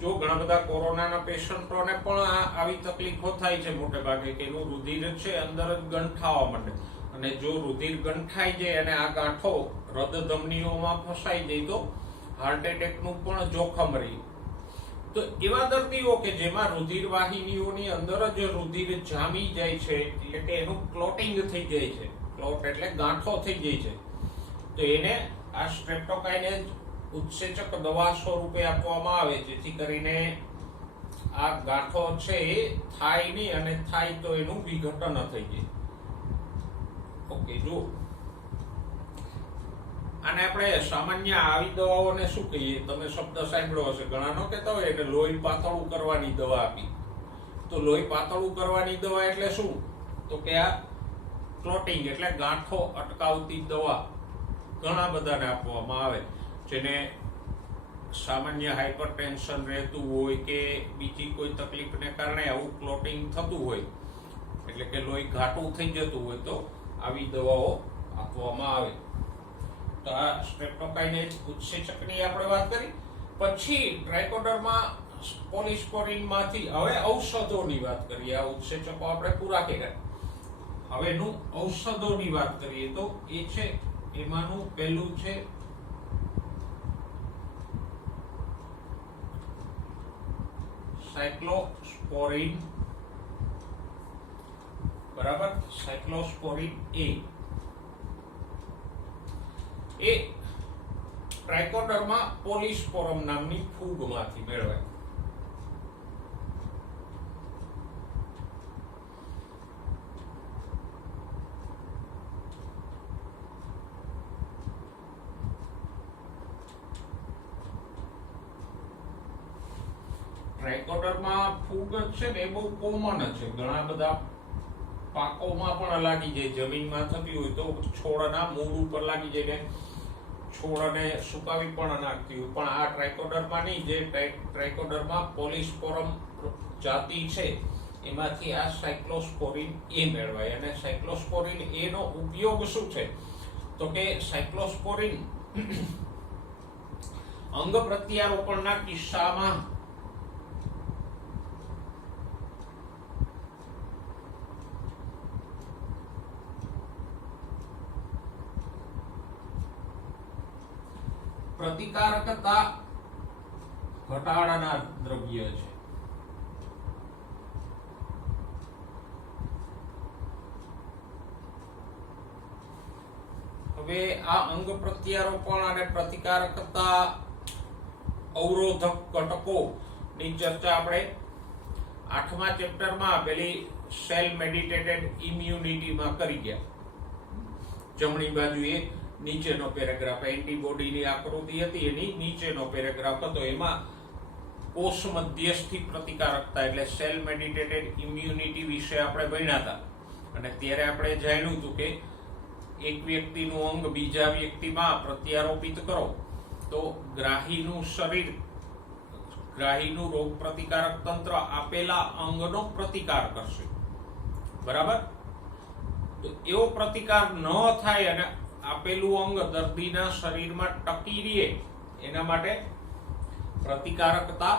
જો ઘણા બધા કોરોનાના પેશન્ટોને પણ આવી તકલીફો થાય છે મોટે ભાગે કે એનું રુધિર છે અંદર જ ગંઠાવા માંડે. અને જો રુધિર ગંઠાઈ જાય અને આ ગાંઠો હૃદ ધમનીઓમાં ફસાઈ જાય તો હાર્ટ એટેકનું પણ જોખમ રહે. તો એવા દર્દીઓ કે જેમાં રુધિર વાહિનીઓની અંદર જ રુધિર જામી જાય છે, એટલે કે એનું ક્લોટિંગ થઈ જાય છે, ક્લોટ એટલે ગાંઠો થઈ જાય છે, તો એને આ સ્ટ્રેપ્ટોકાઇનેજ ઉત્સેચક દવા સ્વરૂપે આપવામાં આવે, જેથી કરીને આ ગાંઠો છે એ થાય નહીં, અને થાય તો એનું વિઘટન થઈ જાય. ઓકે, જો આને આપણે સામાન્ય આવી દવાઓને શું કહીએ? તમે શબ્દ સાંભળ્યો હશે, ઘણા નો કહેતા હોય એટલે લોહી પાતળું કરવાની દવા આપી. તો લોહી પાતળું કરવાની દવા એટલે શું? તો કે આ ક્લોટિંગ એટલે ગાંઠો અટકાવતી દવા ઘણા બધાને આપવામાં આવે, જેને સામાન્ય હાઇપરટેન્શન રહેતું હોય કે બીજી કોઈ તકલીફને કારણે આવું ક્લોટિંગ થતું હોય, એટલે કે લોહી ઘાટું થઈ જતું હોય, તો આવી દવાઓ આપવામાં આવે. તો આ સ્ટ્રેપ્ટોકાઇનેઝ ઉત્સેચકની આપણે વાત કરી. પછી ટ્રાઇકોડર્મા પોલિસ્કોરીનમાંથી હવે ઔષધોની વાત કરીએ. આ ઉત્સેચકો આપણે પૂરા કર્યા. હવેનું ઔષધોની વાત કરીએ તો એ છે, એમાંનું પહેલું છે સાયક્લોસ્પોરીન. બરાબર, સાયક્લોસ્પોરીન એ ટ્રાઇકોડર્મા પોલિસ્પોરમ નામની ફૂગમાંથી મેળવાય. ટ્રાઇકોડર્મા ફૂગ છે ને એ બહુ કોમન છે. ઘણા બધા પાકોમાં પણ લાગી જાય. જમીનમાં થતી હોય તો છોડના મૂળ ઉપર લાગી જાય ને છોડને સુકાવી પણ નાખતી હોય. પણ આ ટ્રાઇકોડર્મા ની જે ટ્રાઇકોડર્મા પોલિસ્પોરમ જાતિ છે એમાંથી આ સાયક્લોસ્પોરીન એ મેળવાય. અને સાયક્લોસ્પોરીન એનો ઉપયોગ શું છે તો કે સાયક્લોસ્પોરીન અંગ પ્રત્યારોપણના કિસ્સામાં પ્રતિકારકતા ઘટાડનાર દ્રવ્ય છે. હવે આ અંગ પ્રત્યારોપણ અને પ્રતિકારકતા અવરોધક ઘટકો ની ચર્ચા આપણે 8મા ચેપ્ટરમાં પેલી સેલ મેડિટેટેડ ઇમ્યુનિટીમાં કરી ગયા. જમણી બાજુએ નીચેનો પેરેગ્રાફ એન્ટીબોડીની આકૃતિ હતી, એની નીચેનો પેરેગ્રાફ હતો. એમાં કોષ મધ્યસ્થી પ્રતિકારકતા એટલે સેલ મેડિટેટેડ ઇમ્યુનિટી વિશે આપણે ભણ્યા હતા. અને ત્યારે આપણે જાણ્યું હતું કે એક વ્યક્તિનું અંગ બીજા વ્યક્તિમાં પ્રત્યારોપિત કરો તો ગ્રાહીનું શરીર, ગ્રાહીનું રોગ પ્રતિકારક તંત્ર આપેલા અંગનો પ્રતિકાર કરશે. બરાબર, તો એવો પ્રતિકાર ન થાય અને આપેલું અંગ દર્દીના શરીરમાં ટકી રહે એના માટે પ્રતિકારકતા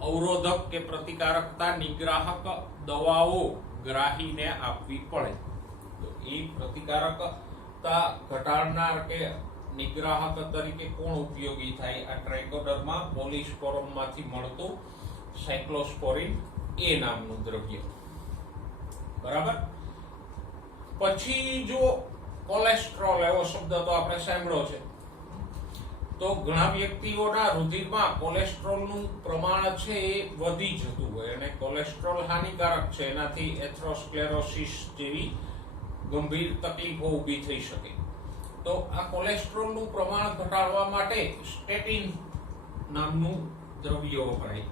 અવરોધક કે પ્રતિકારકતા નિગ્રાહક દવાઓ ગ્રાહીને આપવી પડે. તો એ પ્રતિકારકતા ઘટાડનાર કે નિગ્રાહક તરીકે કોણ ઉપયોગી થાય? આ ટ્રાઇકોડર્મા પોલિસ્પોરમમાંથી મળતું સાયક્લોસ્પોરીન એ નામનું દ્રવ્ય. બરાબર, પછી જો કોલેસ્ટ્રોલ એવો શબ્દ તો આપણે સાંભળ્યો છે. તો ઘણા વ્યક્તિઓના રુધિરમાં કોલેસ્ટ્રોલનું પ્રમાણ છે એ વધી જતું હોય અને કોલેસ્ટ્રોલ હાનિકારક છે. એનાથી એથેરોસ્ક્લેરોસિસ જેવી ગંભીર તકલીફો ઊભી થઈ શકે. તો આ કોલેસ્ટ્રોલનું પ્રમાણ ઘટાડવા માટે સ્ટેટિન નામનું દ્રવ્ય વપરાય.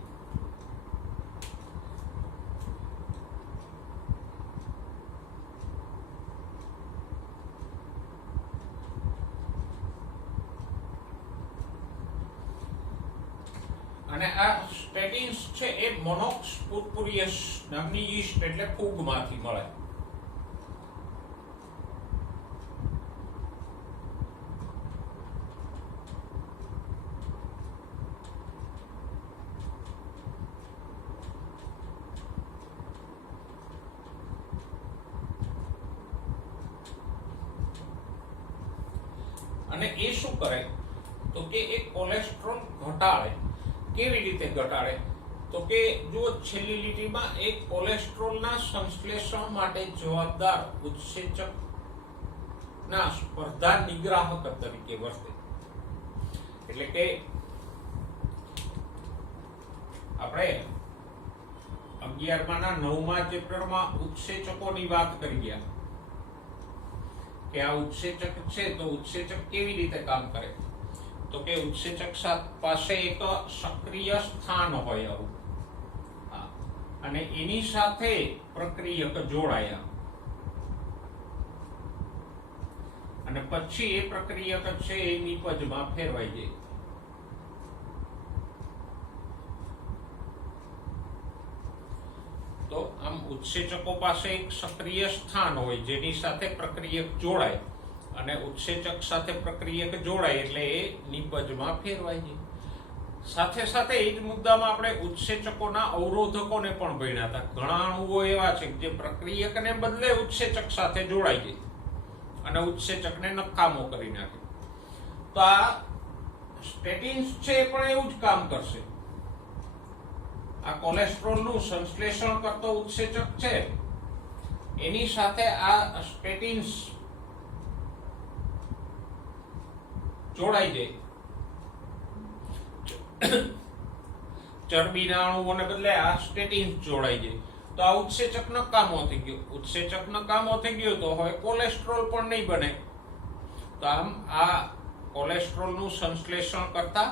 અને આ સ્ટેટિન્સ છે એ મોનોક્સ પુર્પુરિયસ નામની યીસ્ટ એટલે ફૂગમાંથી મળે. અને એ શું કરે તો કે એ કોલેસ્ટ્રોલ ઘટાડે. કેવી રીતે ઘટાડે તો કે જો છેલ્લી લીટીમાં એક કોલેસ્ટ્રોલના સંશ્લેષણ માટે જવાબદાર ઉત્સેચકના સ્પર્ધા નિગ્રાહક તરીકે વર્તે. એટલે કે આપણે 11મા 9મા ચેપ્ટરમાં ઉત્સેચકોની વાત કરી ગયા કે આ ઉત્સેચક છે તો ઉત્સેચક કેવી રીતે કામ કરે તો કે ઉત્સેચક પાસે એક સક્રિય સ્થાન હોય આવું અને એની સાથે પ્રક્રિયક જોડાયા અને પછી એ પ્રક્રિયક છે એ નિપજમાં ફેરવાઈ જાય. ઉત્સેચકો પાસે એક સક્રિય સ્થાન હોય જેની સાથે પ્રક્રિયક જોડાય અને ઉત્સેચક સાથે પ્રક્રિયક જોડાય એટલે એ નિપજમાં ફેરવાય છે. સાથે સાથે એ જ મુદ્દામાં આપણે ઉત્સેચકોના અવરોધકોને પણ ભણ્યા હતા. ઘણા અણુઓ એવા છે જે પ્રક્રિયકને બદલે ઉત્સેચક સાથે જોડાય છે અને ઉત્સેચકને નકામો કરી નાખે. તો આ સ્ટેટિન્સ છે એ પણ એવું જ કામ કરશે. આ કોલેસ્ટ્રોલનું સંશ્લેષણ કરતો ઉત્સેચક છે એની સાથે આ સ્ટેટિન્સ જોડાઈ જાય. ચરબીના અણુઓને બદલે આ સ્ટેટિન્સ જોડાઈ જાય તો આ ઉત્સેચક નકામો થઈ ગયો. ઉત્સેચક નકામો થઈ ગયો તો હવે કોલેસ્ટ્રોલ પણ નહીં બને. તો આમ આ કોલેસ્ટ્રોલનું સંશ્લેષણ કરતા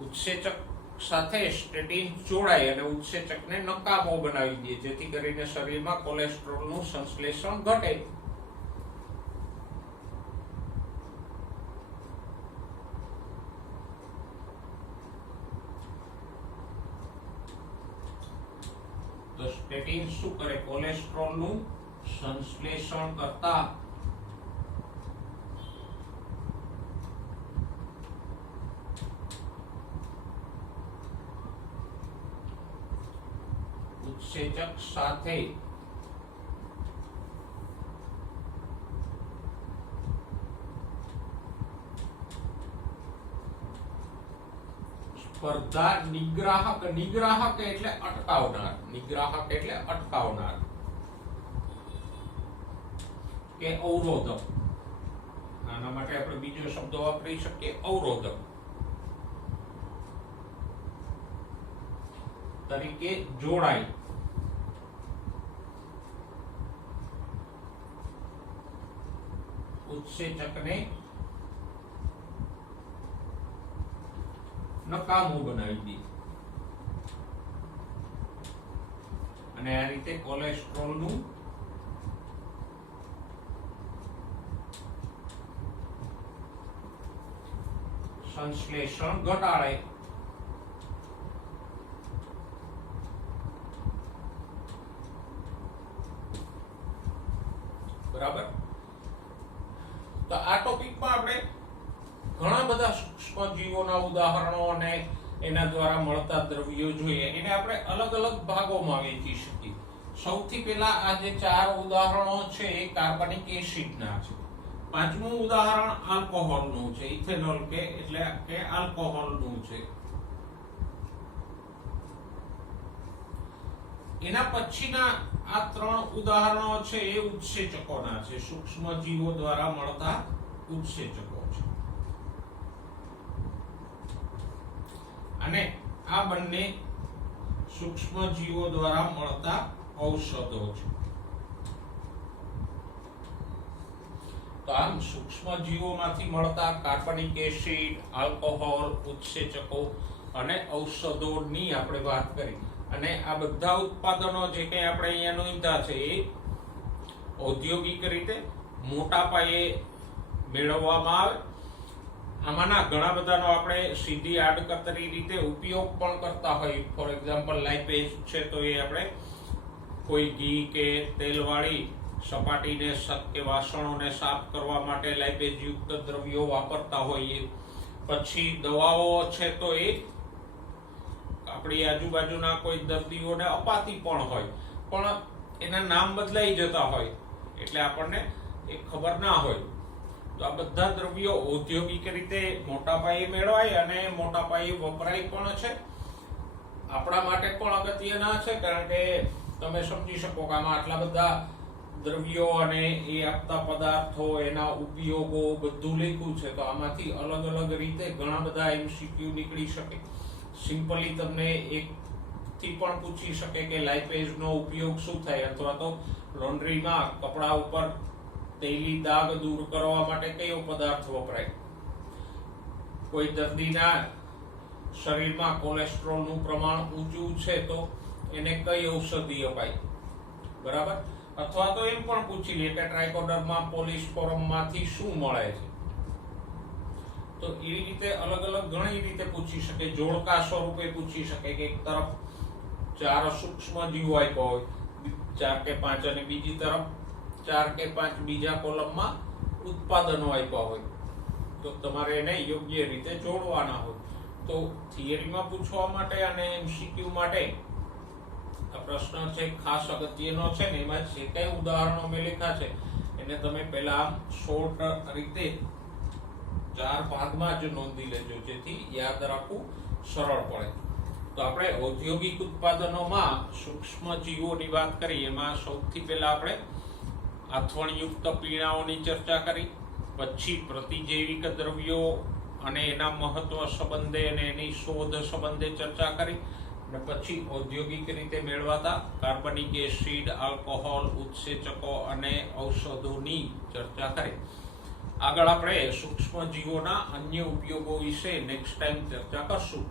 ઉત્સેચક સાથે સ્ટેટિન જોડાય અને ઉત્સેચકને નકામો બનાવી દે જેથી કરીને શરીરમાં કોલેસ્ટ્રોલનું સંશ્લેષણ ઘટે. તો સ્ટેટિન શું કરે? કોલેસ્ટ્રોલનું સંશ્લેષણ કરતા ઉત્સેચક સાથે સ્પર્ધા નિગ્રાહક. નિગ્રાહક એટલે અટકાવનાર. નિગ્રાહક એટલે અટકાવનાર કે અવરોધક. આના માટે આપણે બીજો શબ્દ વાપરી શકીએ, અવરોધક તરીકે જોડાય. ઉત્સેચકને નકામું બનાવી દે અને આ રીતે કોલેસ્ટ્રોલનું સંશ્લેષણ ઘટાડે. બરાબર. તો આ ટોપિકમાં આપણે ઘણા બધા સૂક્ષ્મજીવોના ઉદાહરણો અને એના દ્વારા મળતા દ્રવ્યો જોઈએ. એને આપણે અલગ અલગ ભાગોમાં વહેંચી શકીએ. સૌથી પહેલા આ જે 4 ઉદાહરણો છે એ કાર્બનિક એસિડના છે. પાંચમું ઉદાહરણ આલ્કોહોલનું છે, ઇથેનોલ કે એટલે કે આલ્કોહોલનું છે. એના પછીના આ 3 ઉદાહરણો છે એ ઉત્સેચકોના છે, સૂક્ષ્મજીવો દ્વારા મળતા ઉત્સેચકો છે. અને આ બંને સૂક્ષ્મજીવો દ્વારા મળતા ઔષધો છે. તો આમ સૂક્ષ્મજીવોમાંથી મળતા કાર્બનિક એસિડ, આલ્કોહોલ, ઉત્સેચકો અને ઔષધોની આપણે વાત કરી. અને આ બધા ઉત્પાદનો જે કંઈ આપણે અહીંયા નોંધ્યા છે એ ઔદ્યોગિક રીતે મોટા પાયે મેળવવામાં આવે. આમાંના ઘણા બધાનો આપણે સીધી આડકતરી રીતે ઉપયોગ પણ કરતા હોય. ફોર એક્ઝામ્પલ લાઇપેઝ છે તો એ આપણે કોઈ ઘી કે તેલવાળી સપાટીને કે વાસણોને સાફ કરવા માટે લાઇપેઝ યુક્ત દ્રવ્યો વાપરતા હોઈએ. પછી દવાઓ છે તો એ આપણી આજુબાજુના કોઈ દર્દીઓને અપાતી પણ હોય, પણ એના નામ બદલાઈ જતા હોય એટલે આપણને એ ખબર ના હોય. તો આ બધા દ્રવ્યો ઔદ્યોગિક રીતે મોટા પાયે મેળવાય અને મોટા પાયે વપરાય પણ છે. આપણા માટે પણ અગત્યના છે કારણ કે તમે સમજી શકો કે આમાં આટલા બધા દ્રવ્યો અને એ આપતા પદાર્થો, એના ઉપયોગો બધું લખ્યું છે. તો આમાંથી અલગ અલગ રીતે ઘણા બધા MCQ નીકળી શકે. સિમ્પલી તમને એક થી પણ પૂછી શકે કે લાઇપેઝનો ઉપયોગ શું થાય, અથવા તો લોન્ડ્રીમાં કપડા ઉપર તેલી દાગ દૂર કરવા માટે કયો પદાર્થ વપરાય. કોઈ દર્દીના શરીરમાં કોલેસ્ટ્રોલનું પ્રમાણ ઊંચું છે તો એને કઈ ઔષધિ અપાય. બરાબર. અથવા તો એમ પણ પૂછી લે કે ટ્રાઇકોડર્મા પોલિસ્પોરમમાંથી શું મળે છે. તો એવી રીતે અલગ અલગ ઘણી રીતે પૂછી શકે. જોડકા સ્વરૂપે પૂછી શકે કે એક તરફ 4 સૂક્ષ્મજીવો આપ્યા હોય 4 કે 5 અને બીજી તરફ 4 કે 5 બીજા કોલમમાં ઉત્પાદનો આપ્યા હોય તો તમારે એને યોગ્ય રીતે જોડવાના હોય. તો થિયરીમાં પૂછવા માટે અને MCQ માટે આ પ્રશ્ન છે ખાસ અગત્યનો છે ને એમાં જે કઈ ઉદાહરણો મેં લખ્યા છે એને તમે પહેલા શોર્ટ રીતે 4 ભાગમાં જ નોંધી લેજો જેથી યાદ રાખવું સરળ પડે. તો આપણે ઔદ્યોગિક ઉત્પાદનોમાં સૂક્ષ્મ જીવોની વાત કરી. એમાં સૌથી પહેલા આપણે આથવણયુક્ત પીણાઓની ચર્ચા કરી, પછી પ્રતિજૈવિક દ્રવ્યો અને એના મહત્વ સંબંધે અને એની શોધ સંબંધે ચર્ચા કરી, અને પછી ઔદ્યોગિક રીતે મેળવાતા કાર્બનિક એસિડ, આલ્કોહોલ, ઉત્સેચકો અને ઔષધોની ચર્ચા કરી. આગળ આપણે સૂક્ષ્મ જીવોના અન્ય ઉપયોગો વિશે નેક્સ્ટ ટાઈમ ચર્ચા કરશું.